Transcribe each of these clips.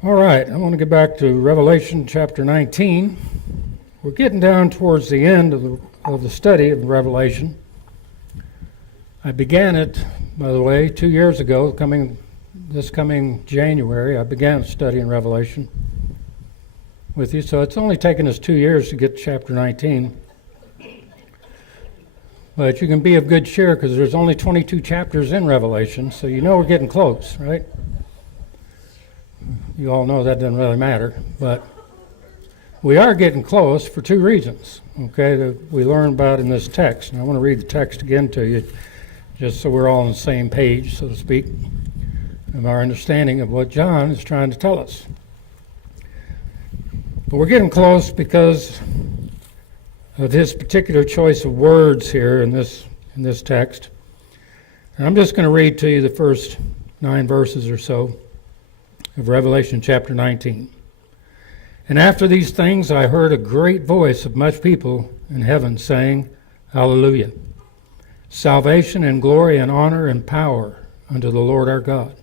All right, I want to get back to Revelation chapter 19. We're getting down towards the end of the study of Revelation. I began it, by the way, 2 years ago, this coming January. I began studying Revelation with you, so it's only taken us 2 years to get to chapter 19. But you can be of good cheer because there's only 22 chapters in Revelation, so you know we're getting close, right? You all know that doesn't really matter, but we are getting close for two reasons, okay, that we learn about in this text. And I want to read the text again to you, just so we're all on the same page, so to speak, of our understanding of what John is trying to tell us. But we're getting close because of his particular choice of words here in this text. And I'm just going to read to you the first 9 verses or so of Revelation chapter 19. And after these things I heard a great voice of much people in heaven saying, Hallelujah! Salvation and glory and honor and power unto the Lord our God.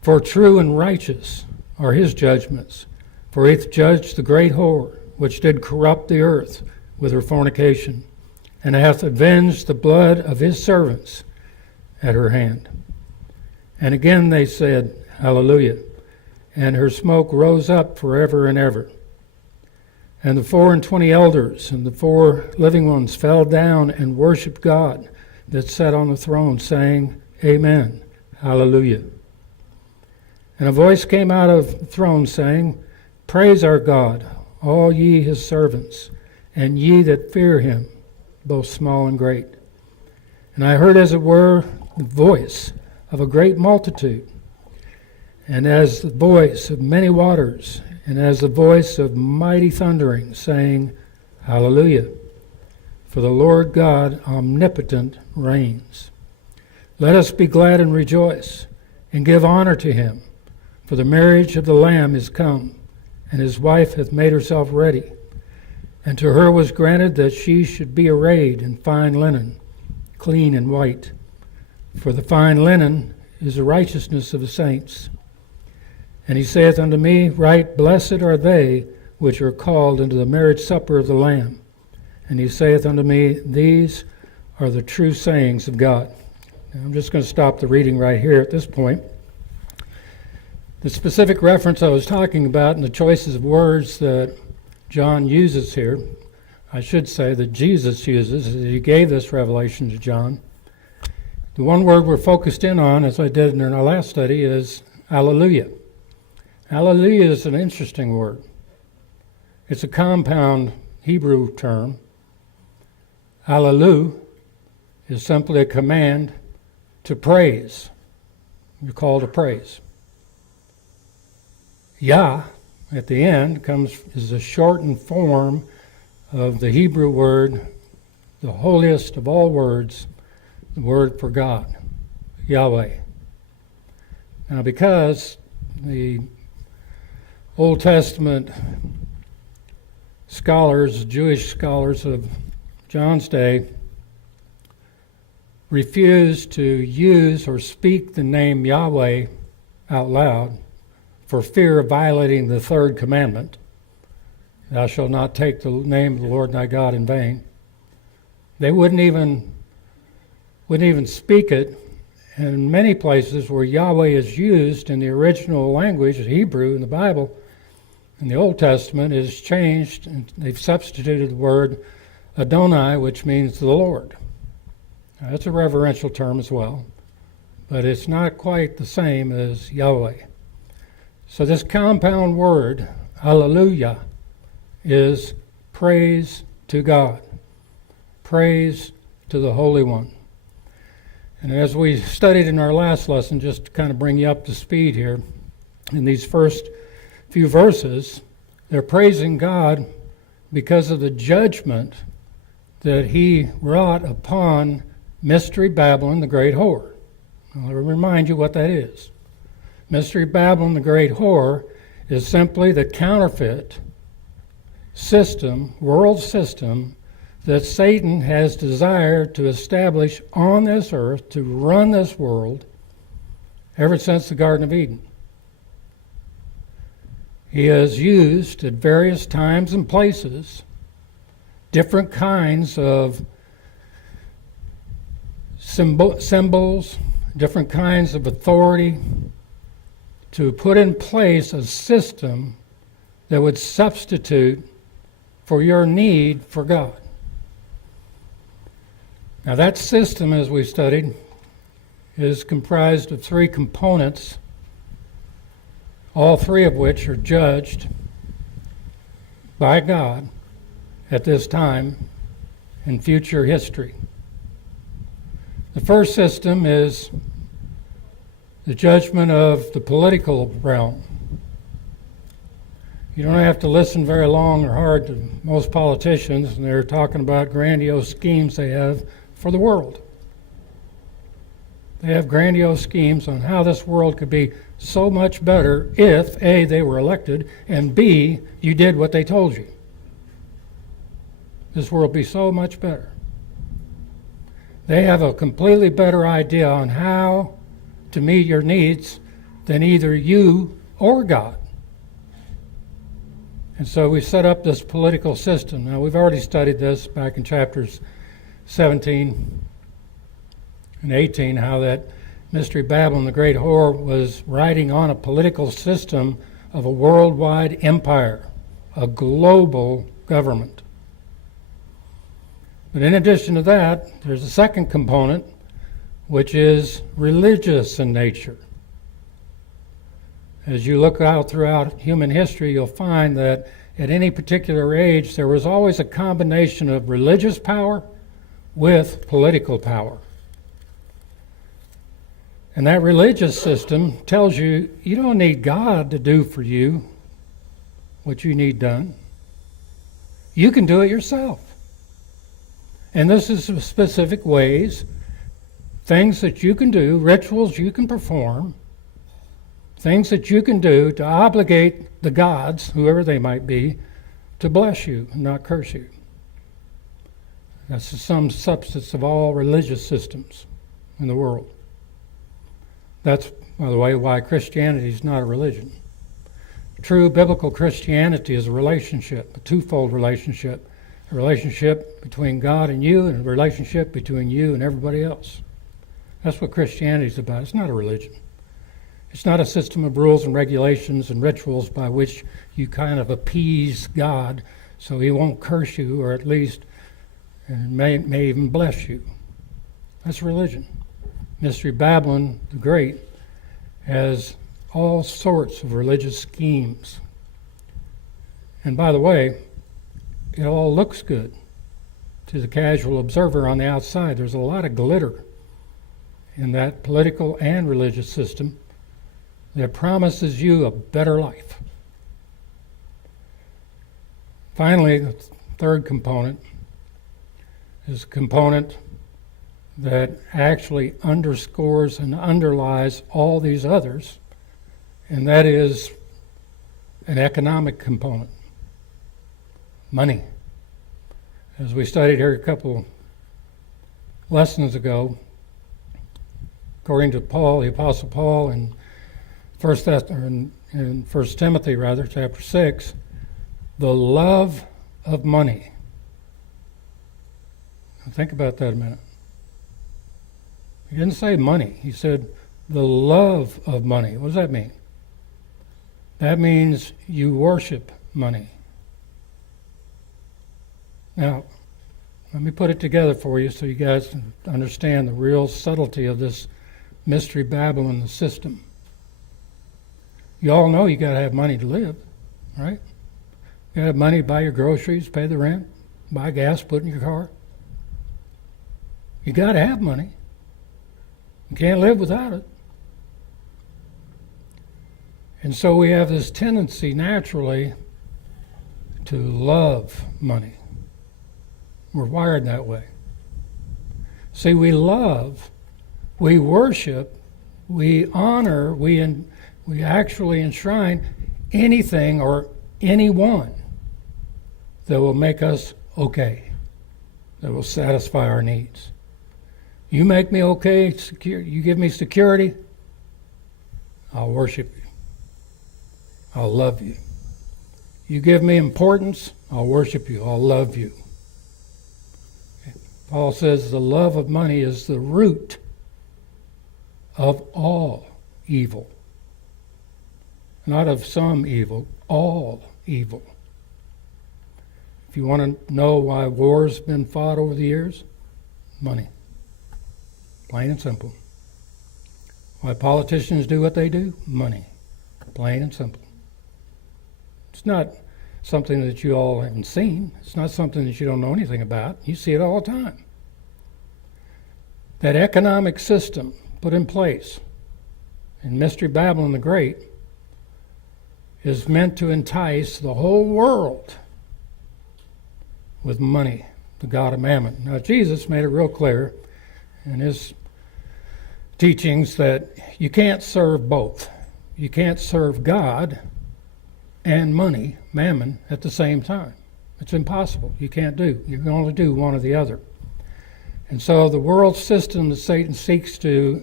For true and righteous are his judgments. For he hath judged the great whore, which did corrupt the earth with her fornication, and hath avenged the blood of his servants at her hand. And again they said, Hallelujah! And her smoke rose up forever and ever. And the 24 elders and the 4 living ones fell down and worshipped God that sat on the throne, saying, Amen, Hallelujah. And a voice came out of the throne, saying, Praise our God, all ye his servants, and ye that fear him, both small and great. And I heard as it were the voice of a great multitude, and as the voice of many waters, and as the voice of mighty thundering, saying, Hallelujah! For the Lord God omnipotent reigns. Let us be glad and rejoice, and give honor to him, for the marriage of the Lamb is come, and his wife hath made herself ready. And to her was granted that she should be arrayed in fine linen, clean and white. For the fine linen is the righteousness of the saints. And he saith unto me, Right blessed are they which are called into the marriage supper of the Lamb. And he saith unto me, These are the true sayings of God. Now, I'm just going to stop the reading right here at this point. The specific reference I was talking about and the choices of words that John uses here, I should say that Jesus uses, as he gave this revelation to John. The one word we're focused in on, as I did in our last study, is Hallelujah. Hallelujah is an interesting word. It's a compound Hebrew term. Hallelu is simply a command to praise. You're called to praise. Yah at the end is a shortened form of the Hebrew word, the holiest of all words, the word for God, Yahweh. Now, because the Old Testament scholars, Jewish scholars of John's day, refused to use or speak the name Yahweh out loud for fear of violating the third commandment, thou shalt not take the name of the Lord thy God in vain. They wouldn't even speak it. And in many places where Yahweh is used in the original language, Hebrew in the Bible, in the Old Testament, it is changed, and they've substituted the word Adonai, which means the Lord. Now, that's a reverential term as well, but it's not quite the same as Yahweh. So this compound word, Hallelujah, is praise to God, praise to the Holy One. And as we studied in our last lesson, just to kind of bring you up to speed here, in these first few verses, they're praising God because of the judgment that he wrought upon Mystery Babylon, the great whore. I'll remind you what that is. Mystery Babylon, the great whore, is simply the counterfeit system, world system, that Satan has desired to establish on this earth, to run this world, ever since the Garden of Eden. He has used at various times and places different kinds of symbols, different kinds of authority to put in place a system that would substitute for your need for God. Now that system, as we studied, is comprised of three components, all three of which are judged by God at this time in future history. The first system is the judgment of the political realm. You don't have to listen very long or hard to most politicians, and they're talking about grandiose schemes they have for the world. They have grandiose schemes on how this world could be so much better if, A, they were elected, and B, you did what they told you. This world would be so much better. They have a completely better idea on how to meet your needs than either you or God. And so we set up this political system. Now, we've already studied this back in chapters 17 and 18, how that Mystery Babylon, the great whore, was riding on a political system of a worldwide empire, a global government. But in addition to that, there's a second component, which is religious in nature. As you look out throughout human history, you'll find that at any particular age, there was always a combination of religious power with political power. And that religious system tells you you don't need God to do for you what you need done. You can do it yourself. And this is specific ways, things that you can do, rituals you can perform, things that you can do to obligate the gods, whoever they might be, to bless you and not curse you. That's the sum substance of all religious systems in the world. That's, by the way, why Christianity is not a religion. True biblical Christianity is a relationship, a twofold relationship. A relationship between God and you, and a relationship between you and everybody else. That's what Christianity is about. It's not a religion. It's not a system of rules and regulations and rituals by which you kind of appease God so he won't curse you, or at least may even bless you. That's religion. Mystery Babylon the Great has all sorts of religious schemes. And by the way, it all looks good to the casual observer on the outside. There's a lot of glitter in that political and religious system that promises you a better life. Finally, the third component is a component that actually underscores and underlies all these others, and that is an economic component. Money. As we studied here a couple lessons ago, according to Paul, the Apostle Paul, in 1 Timothy, chapter 6, the love of money. Now think about that a minute. He didn't say money. He said the love of money. What does that mean? That means you worship money. Now, let me put it together for you so you guys can understand the real subtlety of this Mystery Babylon system. You all know you got to have money to live, right? You got to have money to buy your groceries, pay the rent, buy gas, put in your car. You got to have money. You can't live without it. And so we have this tendency naturally to love money. We're wired that way. See, we love, we worship, we honor, we actually enshrine anything or anyone that will make us okay, that will satisfy our needs. You make me okay, you give me security, I'll worship you. I'll love you. You give me importance, I'll worship you, I'll love you. Paul says the love of money is the root of all evil. Not of some evil, all evil. If you want to know why wars have been fought over the years, money. Plain and simple. Why politicians do what they do? Money. Plain and simple. It's not something that you all haven't seen. It's not something that you don't know anything about. You see it all the time. That economic system put in place in Mystery Babylon the Great is meant to entice the whole world with money, the god of mammon. Now, Jesus made it real clear in his teachings that you can't serve both. You can't serve God and money, mammon, at the same time. It's impossible. You can't do. You can only do one or the other. And so the world system that Satan seeks to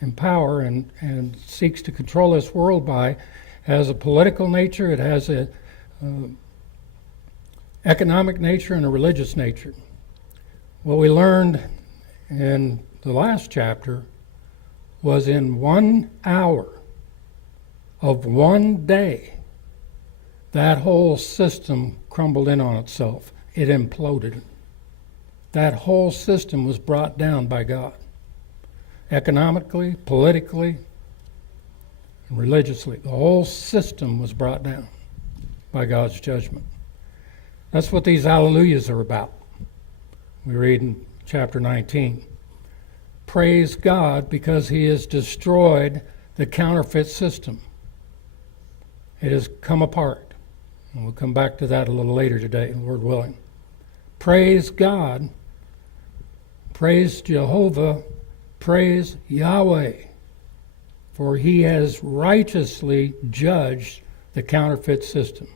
empower and seeks to control this world by has a political nature, it has a economic nature, and a religious nature. What we learned in the last chapter was in 1 hour of one day, that whole system crumbled in on itself. It imploded. That whole system was brought down by God. Economically, politically, and religiously. The whole system was brought down by God's judgment. That's what these hallelujahs are about. We read in chapter 19. Praise God because he has destroyed the counterfeit system. It has come apart. And we'll come back to that a little later today, Lord willing. Praise God. Praise Jehovah. Praise Yahweh. For he has righteously judged the counterfeit system.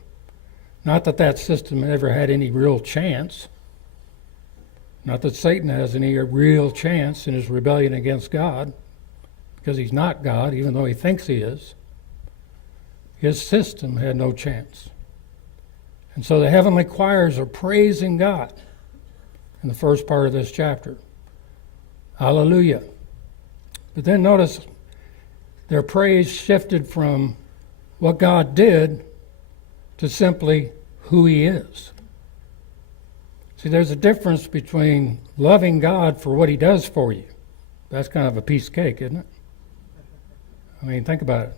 Not that that system ever had any real chance. Not that Satan has any real chance in his rebellion against God, because he's not God, even though he thinks he is. His system had no chance. And so the heavenly choirs are praising God in the first part of this chapter. Hallelujah. But then notice their praise shifted from what God did to simply who he is. See, there's a difference between loving God for what he does for you. That's kind of a piece of cake, isn't it? I mean, think about it.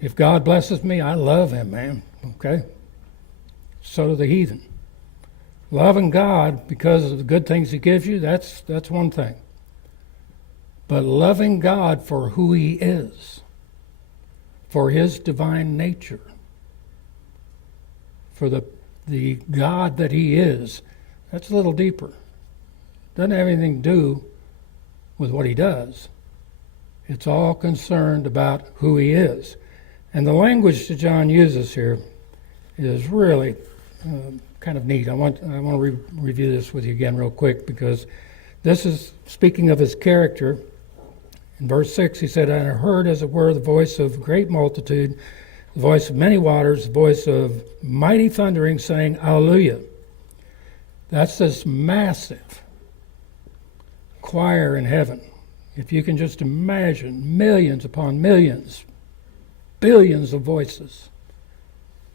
If God blesses me, I love him, man. Okay? So do the heathen. Loving God because of the good things he gives you, that's one thing. But loving God for who he is, for his divine nature, for the God that he is, that's a little deeper. Doesn't have anything to do with what he does. It's all concerned about who he is. And the language that John uses here is really kind of neat. I want to review this with you again real quick, because this is speaking of his character. In verse 6 he said, "I heard as it were the voice of a great multitude, the voice of many waters, the voice of mighty thundering, saying, Hallelujah." That's this massive choir in heaven. If you can just imagine millions upon millions, billions of voices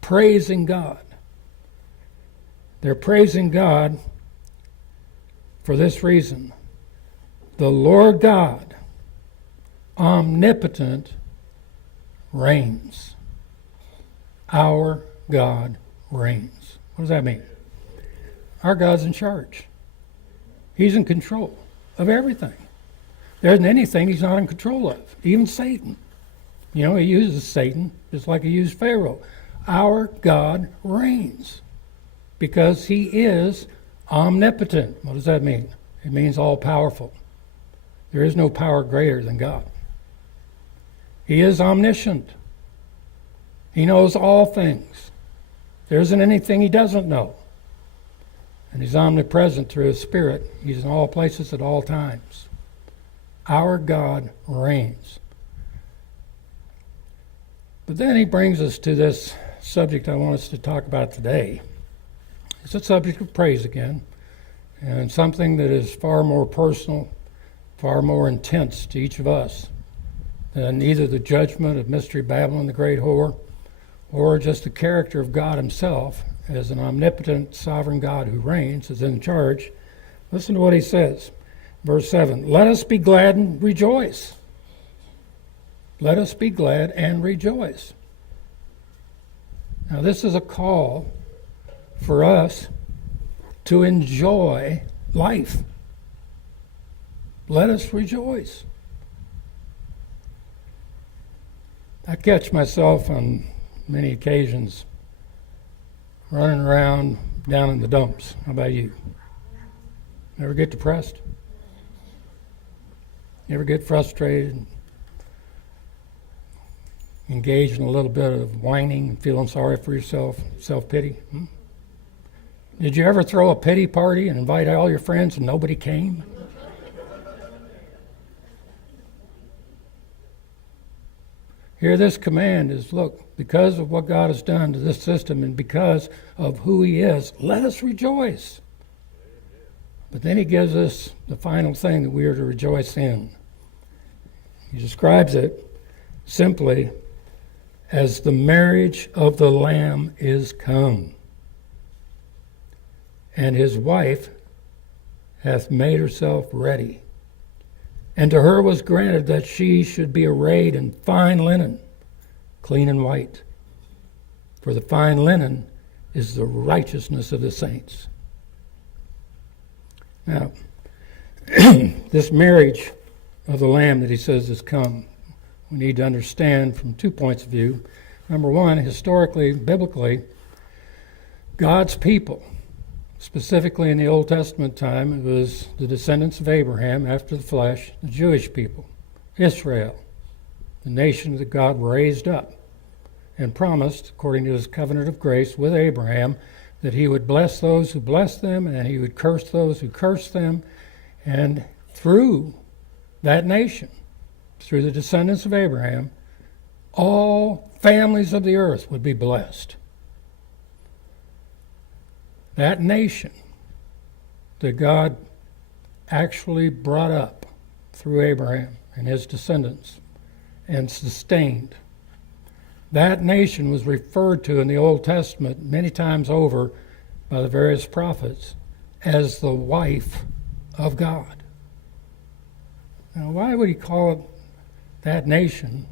praising God. They're praising God for this reason. The Lord God, omnipotent, reigns. Our God reigns. What does that mean? Our God's in charge. He's in control of everything. There isn't anything he's not in control of, even Satan. You know, he uses Satan just like he used Pharaoh. Our God reigns because he is omnipotent. What does that mean? It means all-powerful. There is no power greater than God. He is omniscient. He knows all things. There isn't anything he doesn't know. And he's omnipresent through his Spirit. He's in all places at all times. Our God reigns. But then he brings us to this subject I want us to talk about today is a subject of praise again, and something that is far more personal, far more intense to each of us than either the judgment of Mystery Babylon, the great whore, or just the character of God himself as an omnipotent, sovereign God who reigns, is in charge. Listen to what he says. Verse 7, let us be glad and rejoice. Let us be glad and rejoice. Now this is a call for us to enjoy life. Let us rejoice. I catch myself on many occasions running around down in the dumps. How about you? Ever get depressed? You ever get frustrated? Engage in a little bit of whining and feeling sorry for yourself, self-pity? Did you ever throw a pity party and invite all your friends and nobody came? Here this command is, look, because of what God has done to this system and because of who he is, let us rejoice. But then he gives us the final thing that we are to rejoice in. He describes it simply as the marriage of the Lamb is come, and his wife hath made herself ready. And to her was granted that she should be arrayed in fine linen, clean and white. For the fine linen is the righteousness of the saints. Now, this marriage of the Lamb that he says has come, we need to understand from 2 points of view. Number one, historically, biblically, God's people, specifically in the Old Testament time, it was the descendants of Abraham after the flesh, the Jewish people, Israel, the nation that God raised up and promised, according to his covenant of grace with Abraham, that he would bless those who blessed them and he would curse those who cursed them. And through that nation, through the descendants of Abraham, all families of the earth would be blessed. That nation that God actually brought up through Abraham and his descendants and sustained, that nation was referred to in the Old Testament many times over by the various prophets as the wife of God. Now, why would he call it, that nation,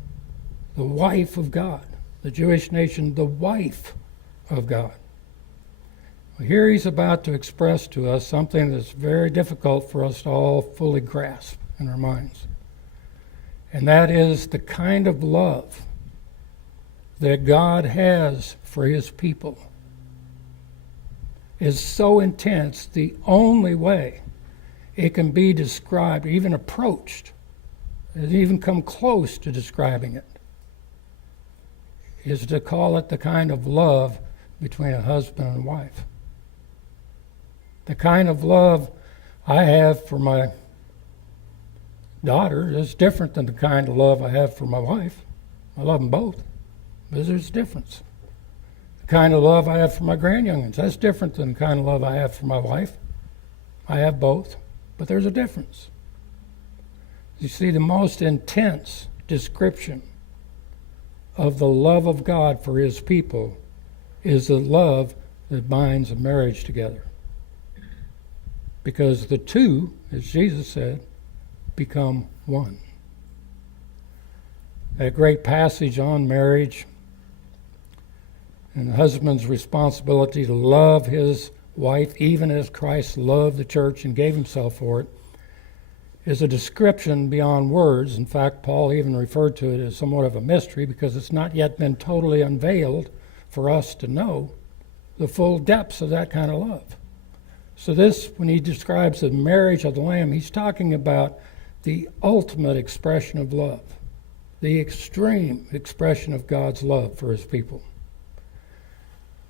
the wife of God? The Jewish nation, the wife of God. Well, here he's about to express to us something that's very difficult for us to all fully grasp in our minds. And that is the kind of love that God has for his people is so intense, the only way it can be described, even approached, and even come close to describing it, is to call it the kind of love between a husband and wife. The kind of love I have for my daughter is different than the kind of love I have for my wife. I love them both, but there's a difference. The kind of love I have for my grandyoungins, that's different than the kind of love I have for my wife. I have both, but there's a difference. You see, the most intense description of the love of God for his people is the love that binds a marriage together. Because the two, as Jesus said, become one. That great passage on marriage and the husband's responsibility to love his wife, even as Christ loved the church and gave himself for it, is a description beyond words. In fact, Paul even referred to it as somewhat of a mystery because it's not yet been totally unveiled for us to know the full depths of that kind of love. So this, when he describes the marriage of the Lamb, he's talking about the ultimate expression of love, the extreme expression of God's love for his people.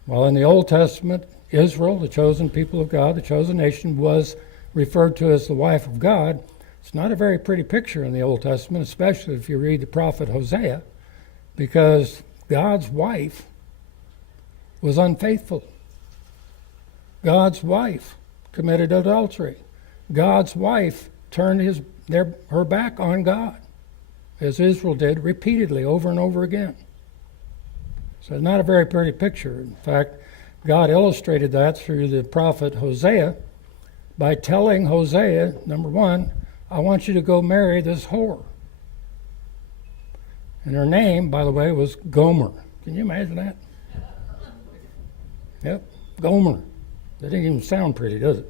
While in the Old Testament, Israel, the chosen people of God, the chosen nation, was referred to as the wife of God, it's not a very pretty picture in the Old Testament, especially if you read the prophet Hosea, because God's wife was unfaithful. God's wife committed adultery. God's wife turned her back on God, as Israel did repeatedly over and over again. So it's not a very pretty picture. In fact, God illustrated that through the prophet Hosea by telling Hosea, number one, I want you to go marry this whore. And her name, by the way, was Gomer. Can you imagine that? Yep, Gomer. That didn't even sound pretty, does it?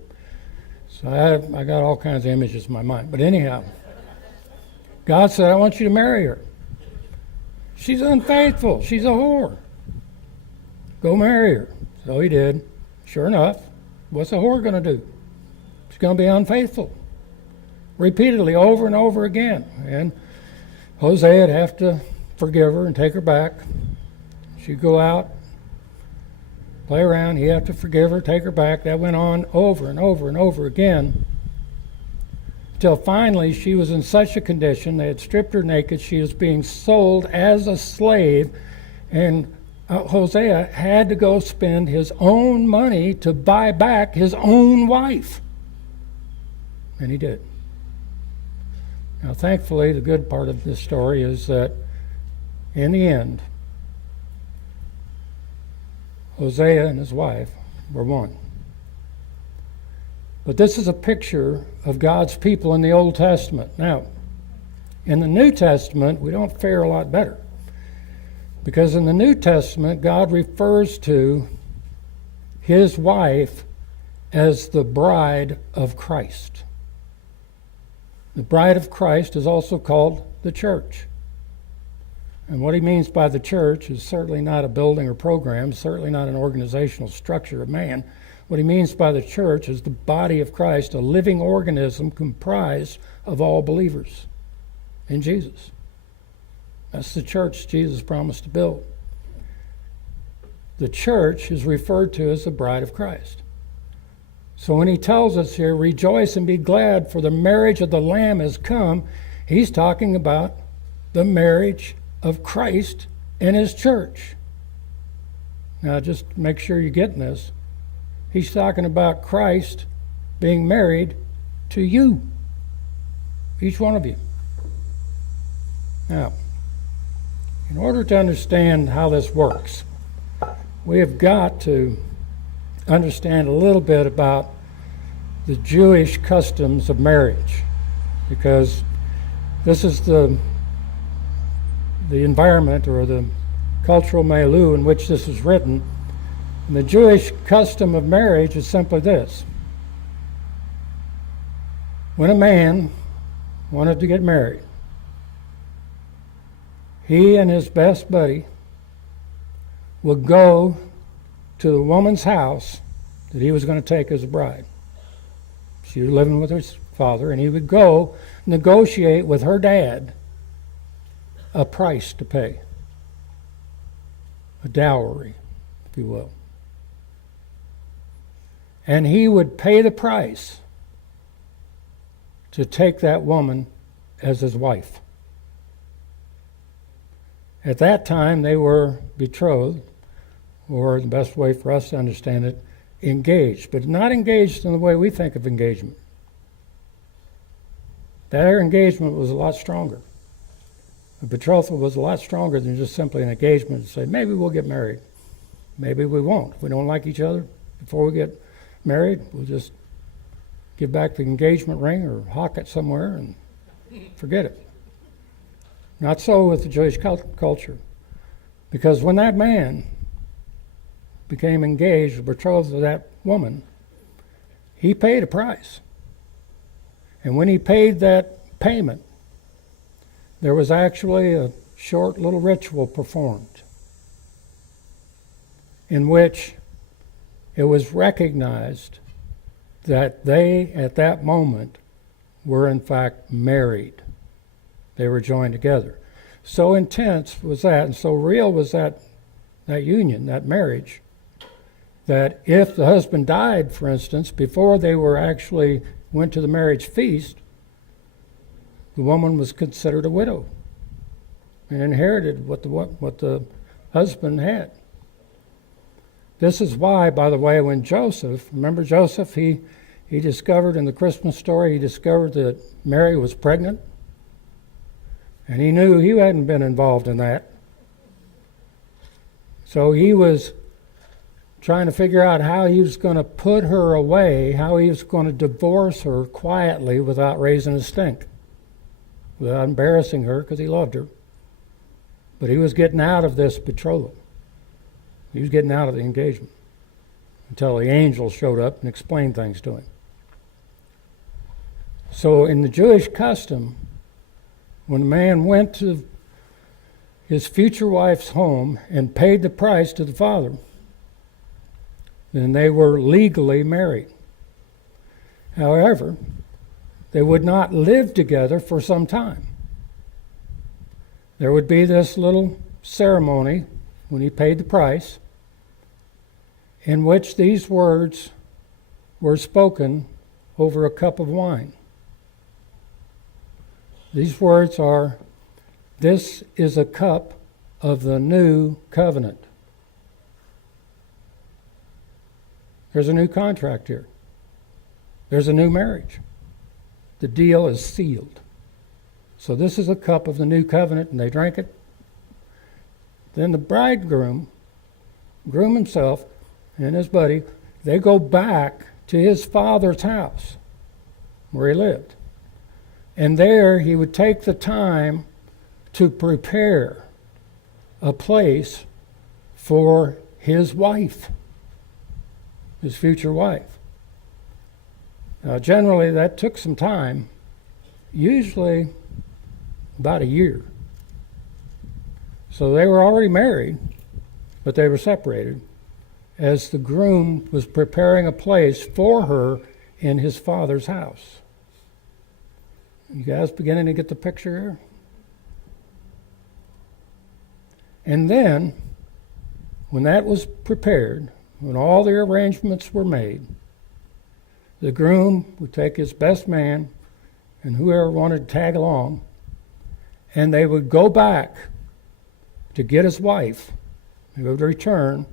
So I got all kinds of images in my mind. But anyhow, God said, I want you to marry her. She's unfaithful. She's a whore. Go marry her. So he did. Sure enough, what's a whore going to do? She's going to be unfaithful. Repeatedly, over and over again. And Hosea would have to forgive her and take her back. She'd go out, play around. He'd have to forgive her, take her back. That went on over and over and over again, until finally she was in such a condition, they had stripped her naked, she was being sold as a slave, and Hosea had to go spend his own money to buy back his own wife. And he did. Now, thankfully, the good part of this story is that in the end, Hosea and his wife were one. But this is a picture of God's people in the Old Testament. Now, in the New Testament, we don't fare a lot better. Because in the New Testament, God refers to his wife as the bride of Christ. The bride of Christ is also called the church. And what he means by the church is certainly not a building or program, certainly not an organizational structure of man. What he means by the church is the body of Christ, a living organism comprised of all believers in Jesus. That's the church Jesus promised to build. The church is referred to as the bride of Christ. So when he tells us here, rejoice and be glad, for the marriage of the Lamb has come, he's talking about the marriage of Christ and his church. Now just make sure you're getting this. He's talking about Christ being married to you, each one of you. Now, in order to understand how this works, we have got to understand a little bit about the Jewish customs of marriage, because this is the environment or the cultural milieu in which this is written. And the Jewish custom of marriage is simply this. When a man wanted to get married, he and his best buddy would go to the woman's house that he was going to take as a bride. She was living with her father, and he would go negotiate with her dad a price to pay, a dowry, if you will. And he would pay the price to take that woman as his wife. At that time, they were betrothed, or the best way for us to understand it, engaged, but not engaged in the way we think of engagement. Their engagement was a lot stronger. The betrothal was a lot stronger than just simply an engagement to say, maybe we'll get married. Maybe we won't. If we don't like each other before we get married, we'll just give back the engagement ring or hawk it somewhere and forget it. Not so with the Jewish culture. Because when that man became engaged or betrothed to that woman, he paid a price. And when he paid that payment, there was actually a short little ritual performed in which it was recognized that they, at that moment, were in fact married. They were joined together. So intense was that, and so real was that union, that marriage, that if the husband died, for instance, before they were actually went to the marriage feast, the woman was considered a widow and inherited what the husband had. This is why, by the way, when Joseph, remember Joseph, he discovered in the Christmas story, he discovered that Mary was pregnant. And he knew he hadn't been involved in that. So he was trying to figure out how he was going to put her away, how he was going to divorce her quietly without raising a stink, without embarrassing her, because he loved her. But he was getting out of this betrothal. He was getting out of the engagement until the angel showed up and explained things to him. So in the Jewish custom, when a man went to his future wife's home and paid the price to the father, then they were legally married. However, they would not live together for some time. There would be this little ceremony when he paid the price, in which these words were spoken over a cup of wine. These words are, "This is a cup of the new covenant." There's a new contract here. There's a new marriage. The deal is sealed. So this is a cup of the new covenant, and they drank it. Then the bridegroom, groom himself, and his buddy, they go back to his father's house where he lived. And there he would take the time to prepare a place for his wife, his future wife. Now, generally, that took some time, usually about a year. So they were already married, but they were separated as the groom was preparing a place for her in his father's house. You guys beginning to get the picture here? And then, when that was prepared, when all the arrangements were made, the groom would take his best man and whoever wanted to tag along, and they would go back to get his wife. They would return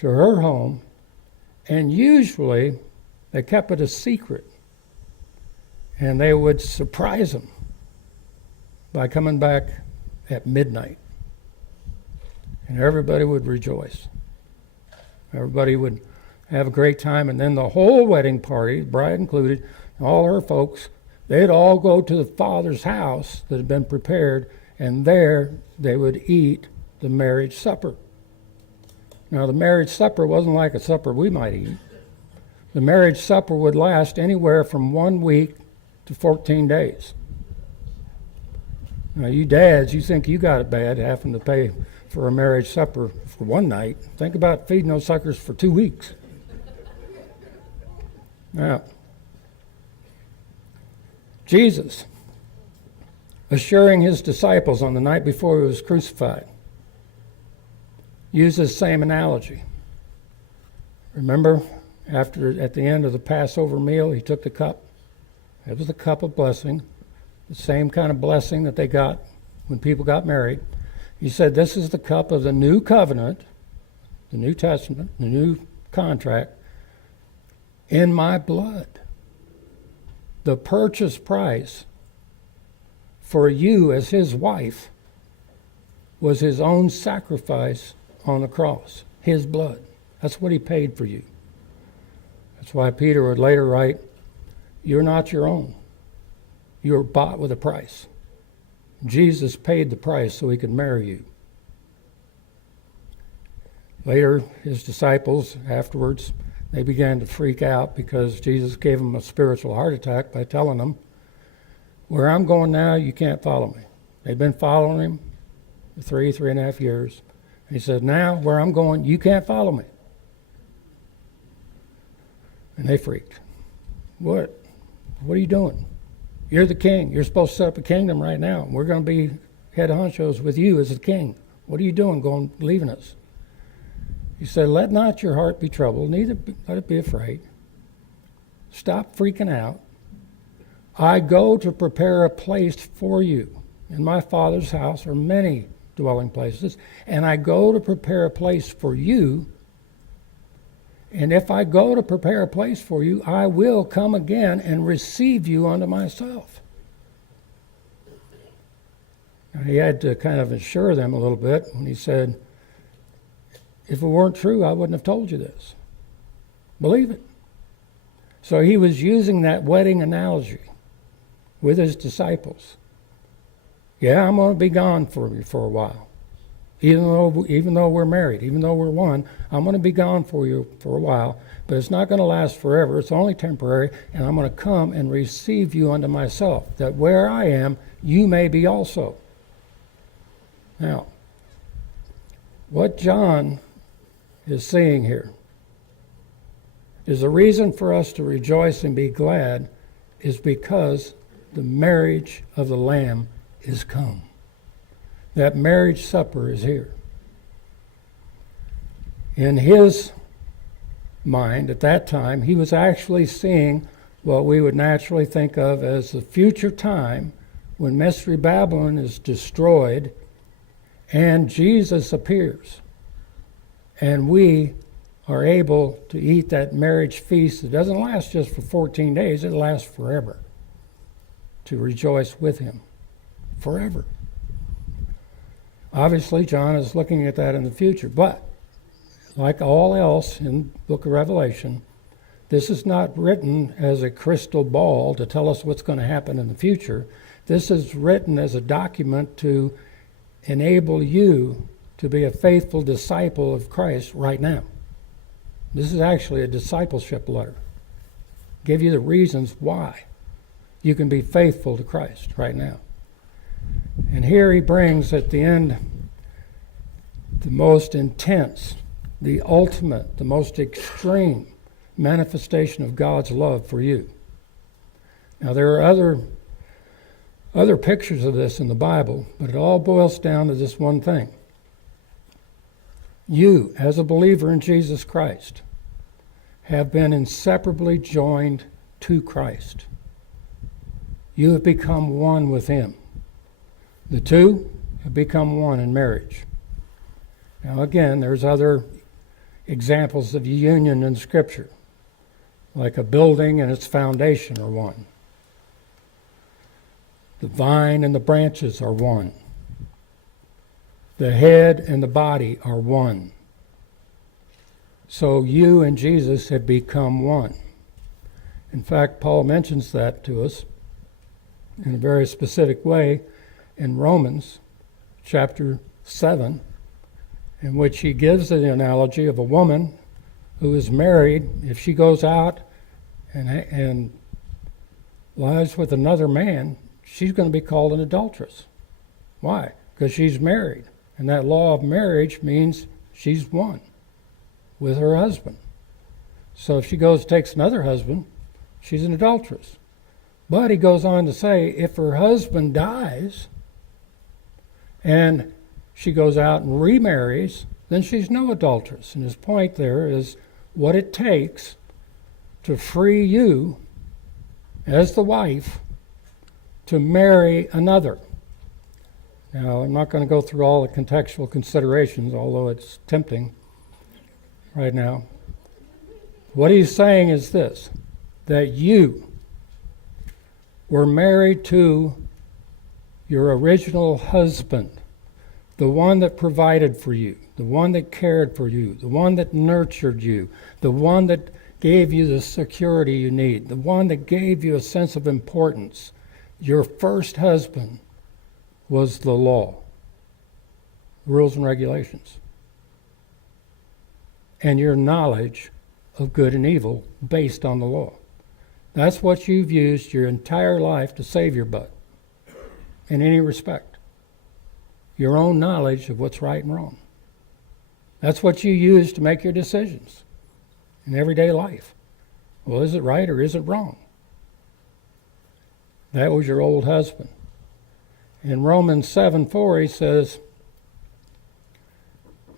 to her home, and usually they kept it a secret. And they would surprise him by coming back at midnight. And everybody would rejoice. Everybody would have a great time. And then the whole wedding party, bride included, all her folks, they'd all go to the father's house that had been prepared, and there they would eat the marriage supper. Now, the marriage supper wasn't like a supper we might eat. The marriage supper would last anywhere from 1 week to 14 days. Now, you dads, you think you got it bad having to pay for a marriage supper for one night. Think about feeding those suckers for 2 weeks. Now, Jesus, assuring his disciples on the night before he was crucified, used the same analogy. Remember, at the end of the Passover meal, he took the cup. It was the cup of blessing, the same kind of blessing that they got when people got married. He said, "This is the cup of the new covenant, the New Testament, the new contract, in my blood." The purchase price for you as his wife was his own sacrifice on the cross, his blood. That's what he paid for you. That's why Peter would later write, "You're not your own. You were bought with a price." Jesus paid the price so he could marry you. Later, his disciples, afterwards, they began to freak out because Jesus gave them a spiritual heart attack by telling them, "Where I'm going now, you can't follow me." They've been following him for 3.5 years. And he said, "Now, where I'm going, you can't follow me." And they freaked. What are you doing? You're the king. You're supposed to set up a kingdom right now. We're going to be head honchos with you as the king. What are you doing leaving us? He said, "Let not your heart be troubled, neither let it be afraid. Stop freaking out. I go to prepare a place for you. In my Father's house are many dwelling places, and I go to prepare a place for you And if I go to prepare a place for you, I will come again and receive you unto myself. Now, he had to kind of assure them a little bit when he said, if it weren't true, I wouldn't have told you this. Believe it. So he was using that wedding analogy with his disciples. Yeah, I'm going to be gone for you for a while. Even though we're married, even though we're one, I'm going to be gone for you for a while, but it's not going to last forever. It's only temporary, and I'm going to come and receive you unto myself, that where I am, you may be also. Now, what John is seeing here is the reason for us to rejoice and be glad is because the marriage of the Lamb is come. That marriage supper is here. In his mind at that time, he was actually seeing what we would naturally think of as the future time when Mystery Babylon is destroyed and Jesus appears. And we are able to eat that marriage feast that doesn't last just for 14 days, it lasts forever. To rejoice with him forever. Obviously, John is looking at that in the future, but like all else in the book of Revelation, this is not written as a crystal ball to tell us what's going to happen in the future. This is written as a document to enable you to be a faithful disciple of Christ right now. This is actually a discipleship letter. Give you the reasons why you can be faithful to Christ right now. And here he brings at the end the most intense, the ultimate, the most extreme manifestation of God's love for you. Now there are other pictures of this in the Bible, but it all boils down to this one thing. You, as a believer in Jesus Christ, have been inseparably joined to Christ. You have become one with him. The two have become one in marriage. Now again, there's other examples of union in Scripture, like a building and its foundation are one. The vine and the branches are one. The head and the body are one. So you and Jesus have become one. In fact, Paul mentions that to us in a very specific way in Romans chapter 7, in which he gives the analogy of a woman who is married. If she goes out and lies with another man, she's going to be called an adulteress. Why? Because she's married. And that law of marriage means she's one with her husband. So if she goes and takes another husband, she's an adulteress. But he goes on to say, if her husband dies and she goes out and remarries, then she's no adulteress. And his point there is what it takes to free you as the wife to marry another. Now, I'm not going to go through all the contextual considerations, although it's tempting right now. What he's saying is this, that you were married to your original husband, the one that provided for you, the one that cared for you, the one that nurtured you, the one that gave you the security you need, the one that gave you a sense of importance. Your first husband was the law, rules and regulations, and your knowledge of good and evil based on the law. That's what you've used your entire life to save your butt in any respect. Your own knowledge of what's right and wrong. That's what you use to make your decisions in everyday life. Well, is it right or is it wrong? That was your old husband. In Romans 7:4, he says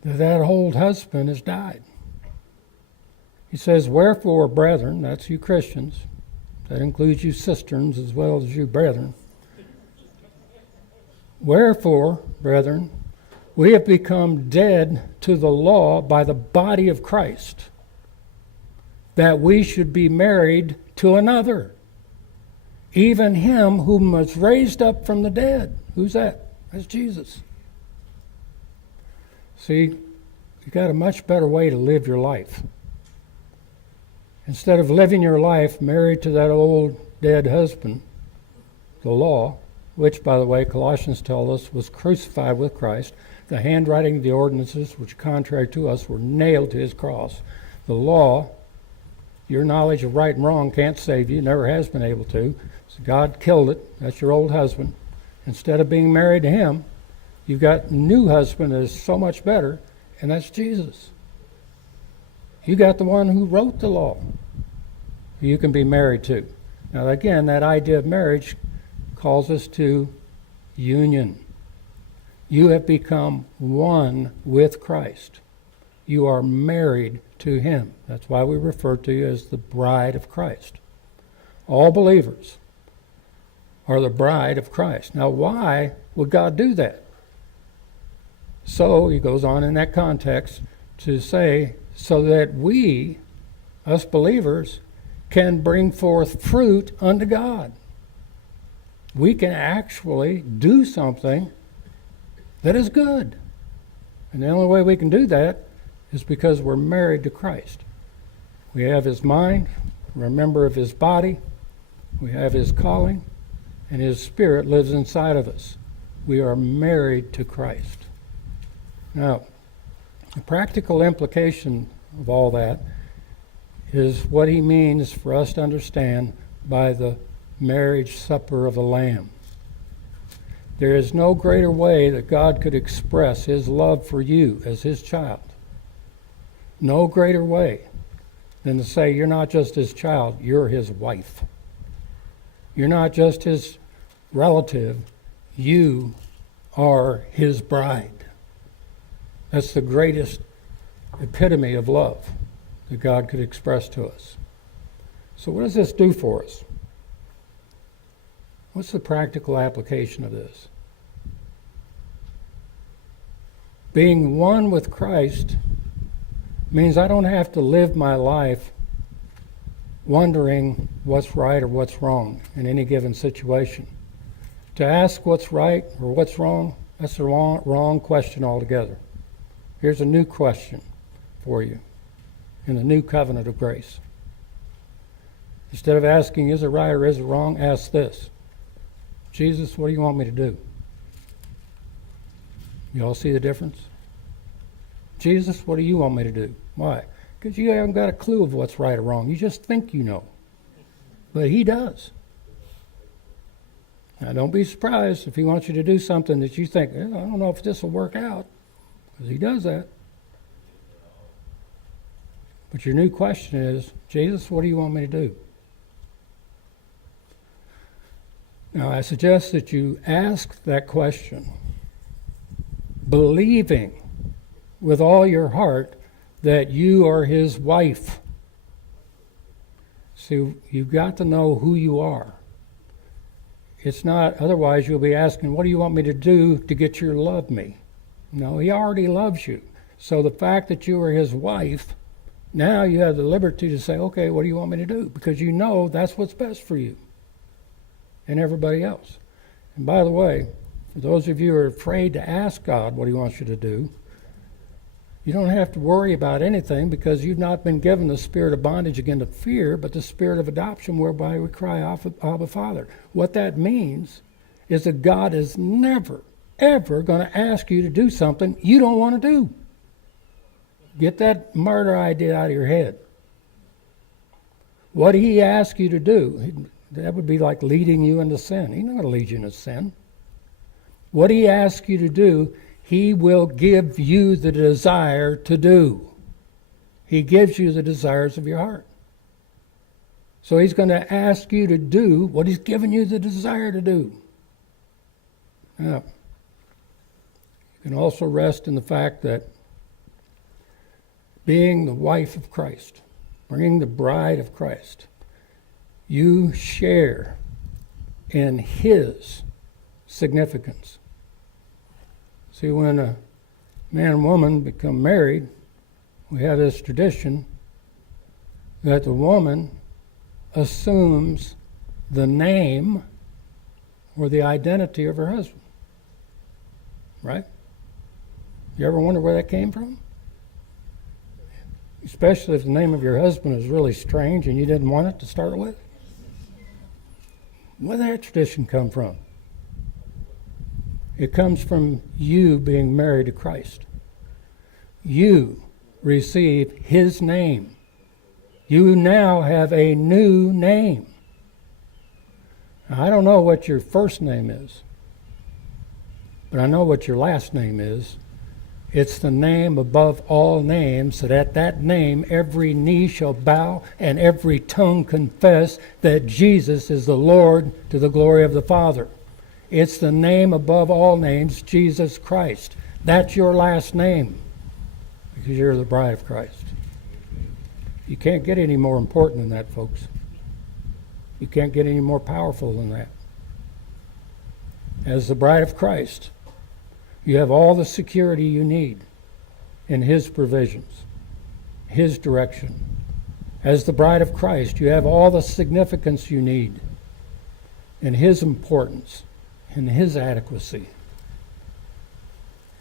that old husband has died. He says, wherefore, brethren, that's you Christians, that includes you cisterns as well as you brethren. Wherefore, brethren, we have become dead to the law by the body of Christ. that we should be married to another, even him whom was raised up from the dead. Who's that? That's Jesus. See, you got a much better way to live your life. Instead of living your life married to that old dead husband, the law, which, by the way, Colossians tells us was crucified with Christ, the handwriting of the ordinances, which contrary to us were nailed to his cross. The law, your knowledge of right and wrong can't save you, never has been able to. So God killed it. That's your old husband. Instead of being married to him, you've got a new husband that is so much better, and that's Jesus. You got the one who wrote the law, who you can be married to. Now again, that idea of marriage calls us to union. You have become one with Christ. You are married to him. That's why we refer to you as the bride of Christ. All believers are the bride of Christ. Now, why would God do that? So he goes on in that context to say, so that we, us believers, can bring forth fruit unto God. We can actually do something that is good. And the only way we can do that is because we're married to Christ. We have his mind, we're a member of his body, we have his calling, and his spirit lives inside of us. We are married to Christ. Now, the practical implication of all that is what he means for us to understand by the marriage supper of the Lamb. There is no greater way that God could express his love for you as his child. No greater way than to say you're not just his child, you're his wife. You're not just his relative, you are his bride. That's the greatest epitome of love that God could express to us. So what does this do for us? What's the practical application of this? Being one with Christ means I don't have to live my life wondering what's right or what's wrong in any given situation. To ask what's right or what's wrong, that's the wrong question altogether. Here's a new question for you in the new covenant of grace. Instead of asking, is it right or is it wrong, ask this. Jesus, what do you want me to do? You all see the difference? Jesus, what do you want me to do? Why? Because you haven't got a clue of what's right or wrong. You just think you know. But he does. Now, don't be surprised if he wants you to do something that you think, I don't know if this will work out. Because he does that. But your new question is, Jesus, what do you want me to do? Now, I suggest that you ask that question, believing with all your heart that you are his wife. See, you've got to know who you are. It's not, otherwise you'll be asking, what do you want me to do to get you to love me? No, he already loves you. So the fact that you are his wife, now you have the liberty to say, okay, what do you want me to do? Because you know that's what's best for you and everybody else. And by the way, for those of you who are afraid to ask God what he wants you to do, you don't have to worry about anything because you've not been given the spirit of bondage again to fear, but the spirit of adoption whereby we cry, Abba, Father. What that means is that God is never, ever going to ask you to do something you don't want to do. Get that murder idea out of your head. What he asks you to do, that would be like leading you into sin. He's not going to lead you into sin. What he asks you to do, he will give you the desire to do. He gives you the desires of your heart. So he's going to ask you to do what he's given you the desire to do. Now, you can also rest in the fact that being the wife of Christ, being the bride of Christ, you share in his significance. See, when a man and woman become married, we have this tradition that the woman assumes the name or the identity of her husband. Right? You ever wonder where that came from? Especially if the name of your husband is really strange and you didn't want it to start with. Where did that tradition come from? It comes from you being married to Christ. You receive his name. You now have a new name. Now, I don't know what your first name is, but I know what your last name is. It's the name above all names, so that at that name every knee shall bow and every tongue confess that Jesus is the Lord, to the glory of the Father. It's the name above all names, Jesus Christ. That's your last name, because you're the bride of Christ. You can't get any more important than that, folks. You can't get any more powerful than that. As the bride of Christ, you have all the security you need in his provisions, his direction. As the bride of Christ, you have all the significance you need in his importance, in his adequacy,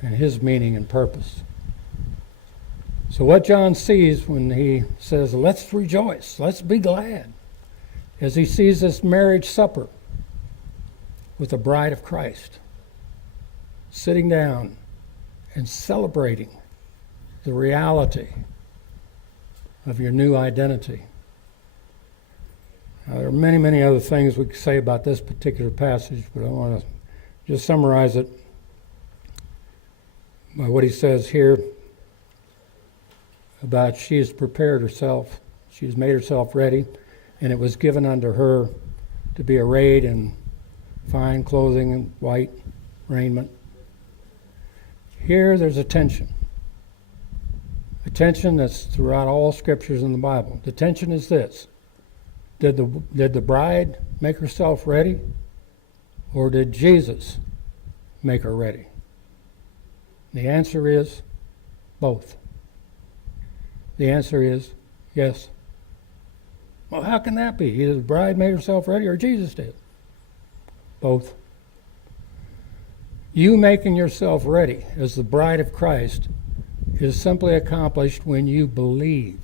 and his meaning and purpose. So what John sees when he says, let's rejoice, let's be glad, as he sees this marriage supper with the bride of Christ, sitting down and celebrating the reality of your new identity. Now, there are many, many other things we could say about this particular passage, but I want to just summarize it by what he says here about she has prepared herself, she has made herself ready, and it was given unto her to be arrayed in fine clothing and white raiment. Here there's a tension. A tension that's throughout all scriptures in the Bible. The tension is this. Did the bride make herself ready? Or did Jesus make her ready? The answer is both. The answer is yes. Well, how can that be? Either the bride made herself ready or Jesus did. Both. You making yourself ready as the bride of Christ is simply accomplished when you believe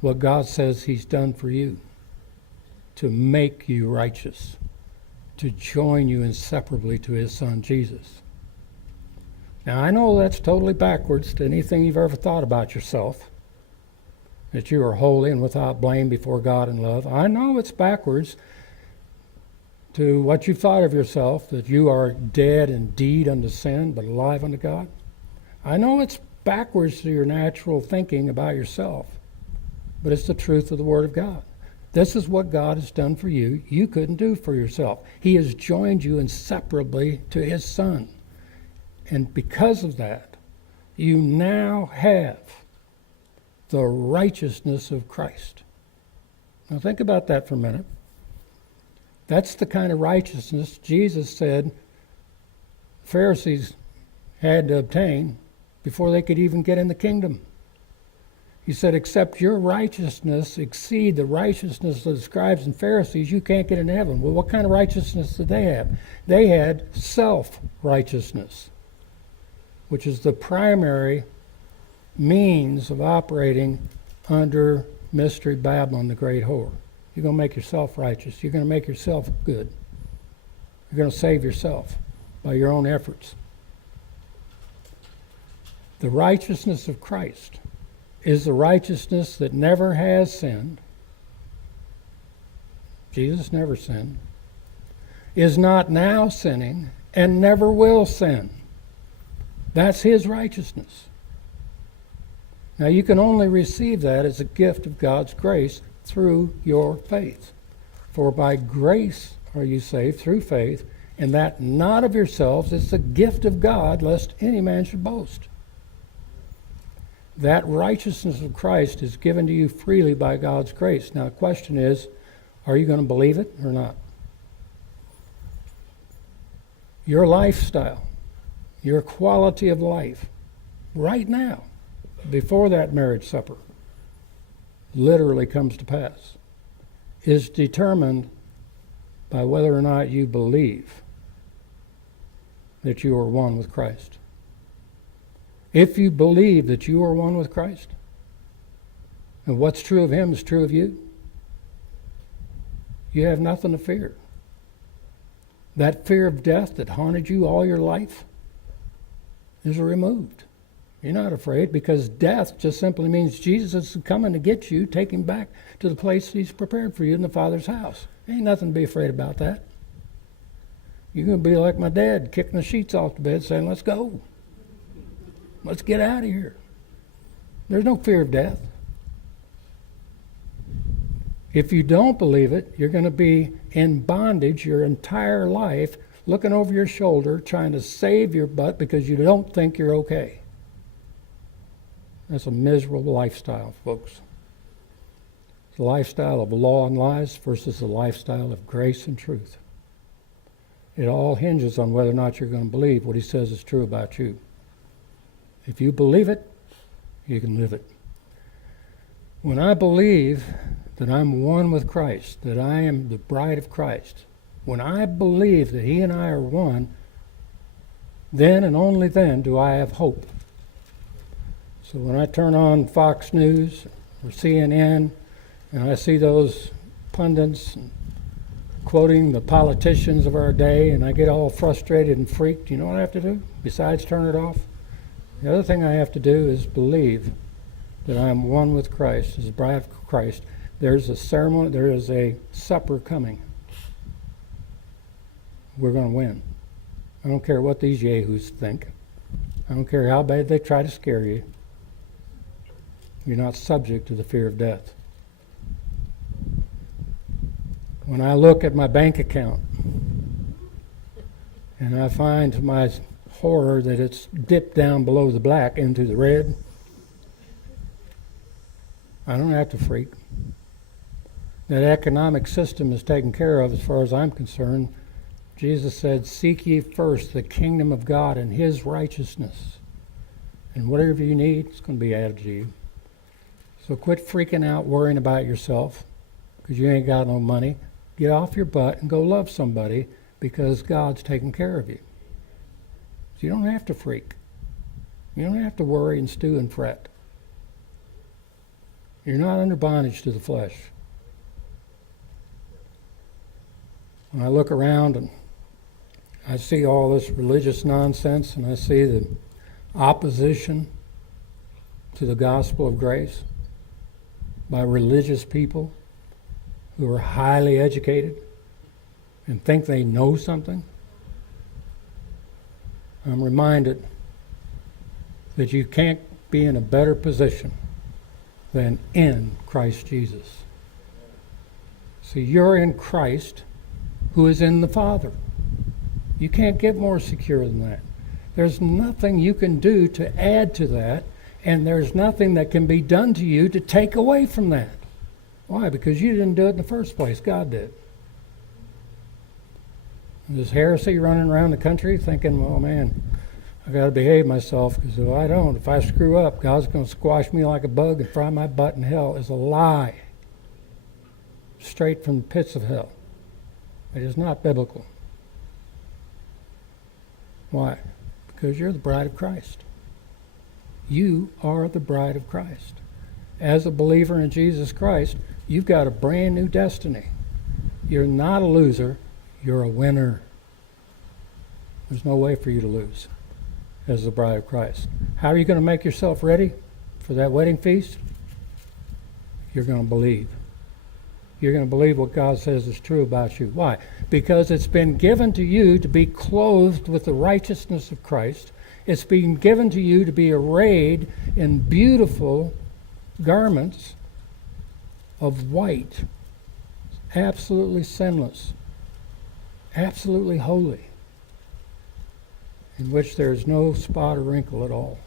what God says he's done for you to make you righteous, to join you inseparably to his son Jesus. Now, I know that's totally backwards to anything you've ever thought about yourself, that you are holy and without blame before God in love. I know it's backwards to what you've thought of yourself, that you are dead indeed unto sin, but alive unto God. I know it's backwards to your natural thinking about yourself, but it's the truth of the Word of God. This is what God has done for you. You couldn't do for yourself. He has joined you inseparably to his Son. And because of that, you now have the righteousness of Christ. Now think about that for a minute. That's the kind of righteousness Jesus said Pharisees had to obtain before they could even get in the kingdom. He said, except your righteousness exceed the righteousness of the scribes and Pharisees, you can't get into heaven. Well, what kind of righteousness did they have? They had self-righteousness, which is the primary means of operating under Mystery Babylon, the great whore. You're going to make yourself righteous. You're going to make yourself good. You're going to save yourself by your own efforts. The righteousness of Christ is the righteousness that never has sinned. Jesus never sinned. Is not now sinning and never will sin. That's his righteousness. Now you can only receive that as a gift of God's grace through your faith. For by grace are you saved through faith, and that not of yourselves, it's the gift of God, lest any man should boast. That righteousness of Christ is given to you freely by God's grace. Now the question is, are you going to believe it or not? Your lifestyle, your quality of life, right now, before that marriage supper, literally comes to pass is determined by whether or not you believe that you are one with Christ. If you believe that you are one with Christ, and what's true of him is true of you, you have nothing to fear. That fear of death that haunted you all your life is removed. You're not afraid, because death just simply means Jesus is coming to get you, take him back to the place he's prepared for you in the Father's house. Ain't nothing to be afraid about that. You're going to be like my dad, kicking the sheets off the bed, saying, let's go. Let's get out of here. There's no fear of death. If you don't believe it, you're going to be in bondage your entire life, looking over your shoulder, trying to save your butt because you don't think you're okay. That's a miserable lifestyle, folks. It's a lifestyle of law and lies versus a lifestyle of grace and truth. It all hinges on whether or not you're going to believe what he says is true about you. If you believe it, you can live it. When I believe that I'm one with Christ, that I am the bride of Christ, when I believe that he and I are one, then and only then do I have hope. So when I turn on Fox News or CNN and I see those pundits quoting the politicians of our day and I get all frustrated and freaked, you know what I have to do besides turn it off? The other thing I have to do is believe that I am one with Christ, as a bride of Christ. There's a ceremony, there is a supper coming. We're going to win. I don't care what these yahoos think. I don't care how bad they try to scare you. You're not subject to the fear of death. When I look at my bank account and I find to my horror that it's dipped down below the black into the red, I don't have to freak. That economic system is taken care of as far as I'm concerned. Jesus said, seek ye first the kingdom of God and his righteousness. And whatever you need, it's going to be added to you. So quit freaking out, worrying about yourself, because you ain't got no money. Get off your butt and go love somebody, because God's taking care of you. So you don't have to freak. You don't have to worry and stew and fret. You're not under bondage to the flesh. When I look around and I see all this religious nonsense and I see the opposition to the gospel of grace by religious people who are highly educated and think they know something, I'm reminded that you can't be in a better position than in Christ Jesus. See, you're in Christ, who is in the Father. You can't get more secure than that. There's nothing you can do to add to that, and there's nothing that can be done to you to take away from that. Why? Because you didn't do it in the first place. God did. There's heresy running around the country thinking, well, man, I got to behave myself, because if I screw up, God's going to squash me like a bug and fry my butt in hell, is a lie. Straight from the pits of hell. It is not biblical. Why? Because you're the bride of Christ. You are the bride of Christ. As a believer in Jesus Christ, you've got a brand new destiny. You're not a loser, you're a winner. There's no way for you to lose as the bride of Christ. How are you going to make yourself ready for that wedding feast? You're going to believe. You're going to believe what God says is true about you. Why? Because it's been given to you to be clothed with the righteousness of Christ. It's been given to you to be arrayed in beautiful garments of white, absolutely sinless, absolutely holy, in which there is no spot or wrinkle at all.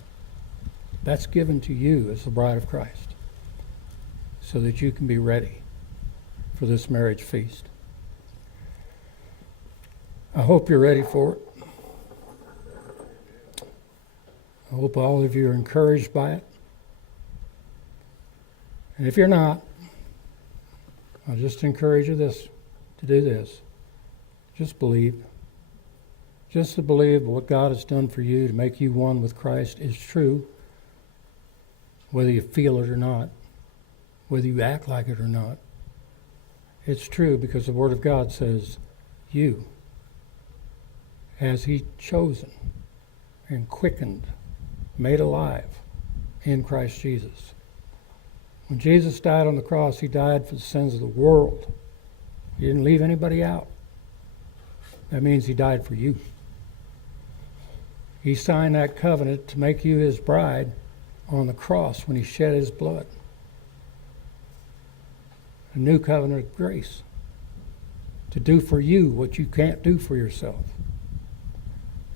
That's given to you as the bride of Christ, so that you can be ready for this marriage feast. I hope you're ready for it. I hope all of you are encouraged by it. And if you're not, I'll just encourage you to do this. Just believe. Just to believe what God has done for you to make you one with Christ is true, whether you feel it or not, whether you act like it or not. It's true because the Word of God says, you, as He chosen and quickened, made alive in Christ Jesus. When Jesus died on the cross, He died for the sins of the world. He didn't leave anybody out. That means He died for you. He signed that covenant to make you His bride on the cross when He shed His blood. A new covenant of grace to do for you what you can't do for yourself.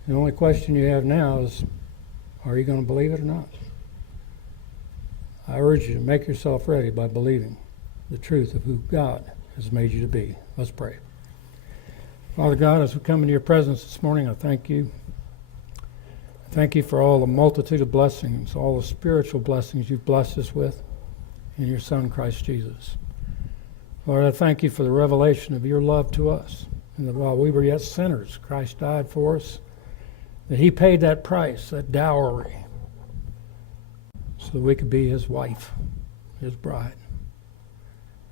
The only question you have now is, are you going to believe it or not? I urge you to make yourself ready by believing the truth of who God has made you to be. Let's pray. Father God, as we come into your presence this morning, I thank you. I thank you for all the multitude of blessings, all the spiritual blessings you've blessed us with in your Son, Christ Jesus. Lord, I thank you for the revelation of your love to us. And that while we were yet sinners, Christ died for us, that He paid that price, that dowry, so that we could be His wife, His bride.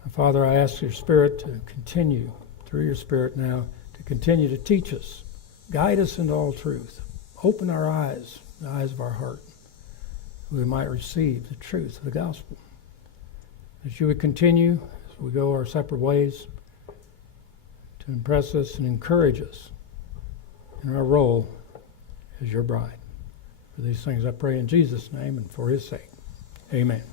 And Father, I ask your Spirit to continue, through your Spirit now, to continue to teach us, guide us into all truth. Open our eyes, the eyes of our heart, that we might receive the truth of the gospel. That you would continue, as we go our separate ways, to impress us and encourage us in our role as your bride. For these things I pray in Jesus' name and for His sake. Amen.